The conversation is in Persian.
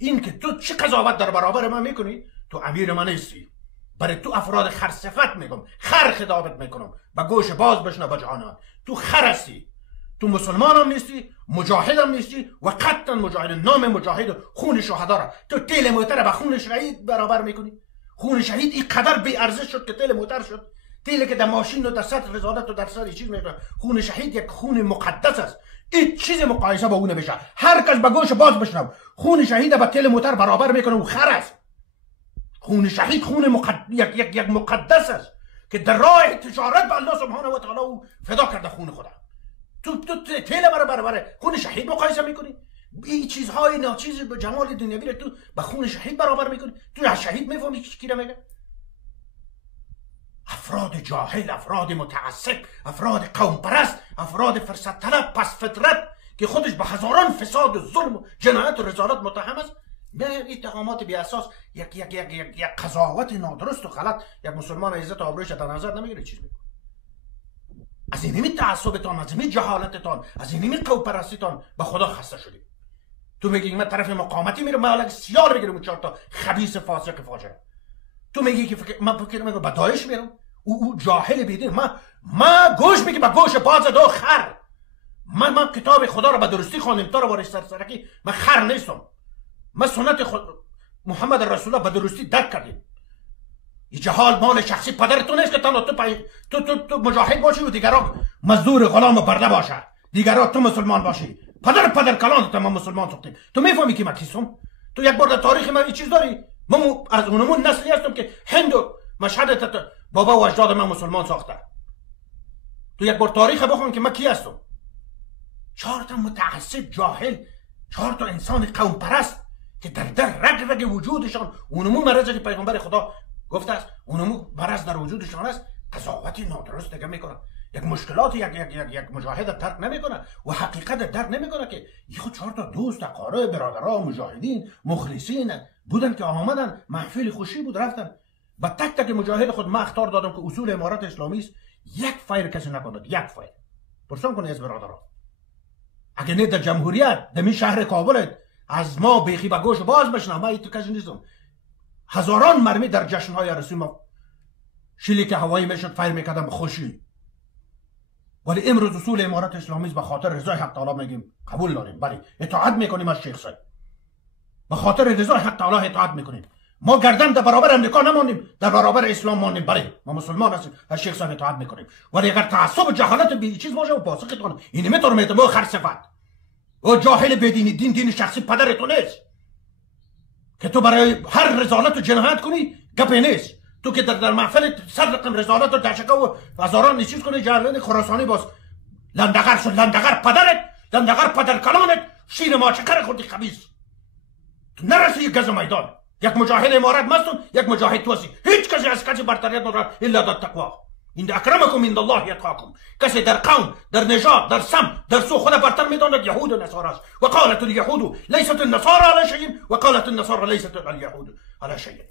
این که تو چه قضاوت در برابر من میکنی؟ تو امیر من نیستی. برای تو افراد خرصفت میگم، خر خطابت میکنم، با گوش باز بشنو با جانان. تو خر هستی، تو مسلمان هم نیستی، مجاهد هم نیستی و قطعا مجاهد. نام مجاهد خون شهدا را تو تیل موتر با خون شهید برابر میکنی. خون شهید این قدر بی ارزش شد که تیل موتر شد. تیلی که در ماشین و در سطح رضالت و در سر چیز میکنه. خون شهید یک خون مقدس است. این چیز مقایسه با اون نمیشه. هر کس با گوش باز بشنو خون شهید با تیل موتر برابر میکنه و خر است. خون شهید خون یک مقدس است که در راه تجارت به الله سبحانه و تعالی او فدا کرده خون خدا. تو تیل مرا برابر خون شهید مقایسه میکنی؟ این چیزهای ناچیز به جمال دنیوی رو تو با خون شهید برابر میکنی؟ تو از شهید میفهمی کی را میگه؟ افراد جاهل، افراد متعصب، افراد قوم پرست، افراد فرصت طلب پس فطرت که خودش به هزاران فساد و ظلم و جنایت و رذالت متهم است، به اتهامات بی اساس یک قضاوت نادرست و غلط یک مسلمان عزت و آبرویش در نظر نمیگیره. چیز میگه از این تعصبتان، از این جهالتتان، از این قوم پرستیتان به خدا خسته شدیم. تو میگی من طرف مقاومتی میرم، من سیار بگیرم و 4 تا خبیث فاسق فاجر. تو میگی که من فکر میکنم با داعش میرم. او جاهل بیدین. ما گوش میگی با گوش باز دو خر. من کتاب خدا رو به درستی خواندم، تا رو وارش سرسرکی. من خر نیستم. من سنت محمد رسول الله به درستی درک کردیم. این جهال مال شخصی پدرتون نیست که تو مجاهد باشی و دیگران مزدور غلام و برده باشه، دیگران تو مسلمان باشی. پدر کلان تو ما مسلمان ساختیم. تو میفهمی که من کیستم؟ تو یک بار در تاریخ من این چیز داری؟ من از اونمون نسلی هستم که هند و مشهد بابا و اجداد من مسلمان ساخته. تو یک بار تاریخ بخون که من کی هستم. 4 تا متعصب جاهل، 4 تا انسان قوم پرست که در رگ وجودشان اونمون مرضی که پیغمبر خدا گفته است، اونمون مرض در وجودشان است، قضاوتی نادرست دیگه میکنن. یک مشکلات یک مجاهد درک نمیکنه و حقیقت درک نمیکنه که این خود 4 تا دوست، اقارب، برادرها، مجاهدین، مخلصین بودن که آمدن، محفل خوشی بود رفتن. با تک تک مجاهد خود من اخطار دادم که اصول امارت اسلامی است، یک فایر کسی نکند، یک فایر. پرسان کنه از برادرها اگه نه در جمهوریت در می شهر کابل از ما بیخی با گوش باز بشنم، من تو کسی نیستم. هزاران مرمی در جشنهای رسمی ما شلیک هوایی میشد، فایر میکردم به خوشی. ولی امروز اصول امارت اسلامی به خاطر رضای حق تعالی میگیم قبول داریم، بله اطاعت میکنیم از شیخ صاحب. به خاطر رضای حق تعالی اطاعت میکنیم. ما گردن در برابر امریکا نماندیم، در برابر اسلام ماندیم. بله ما مسلمان هستیم، از شیخ صاحب اطاعت میکنیم. ولی اگر تعصب و جهالت بی چیز باشه و فاسقتون این میتونه میتونه خرصفت و جاهل بدینی دین شخصی پدرتون نیست که تو برای هر رذالت و جنایت کنی. گپی نیست. تو که در محفل صد رقم رذالت و دهشکه و هزاران چیز کنی، جهلان خراسانی باز لندغر شد. لندغر پدرت، لندغر پدر کلانت، شیر ما شکر خوردی خبیث. تو نرسی یک گز میدان. یک مجاهد امارت مستون، یک مجاهد تو هستی. هیچ کسی از کسی برتریت ندارد الا در تقوا. این اکرمکم عند الله یتقاکم. کسی در قوم، در نژاد، در سم، در سو خود برتر میداند یهود و نصارا است. و قالت الیهود لیست النصارى علی شیء و قالت النصارى لیست الیهود علی شیء.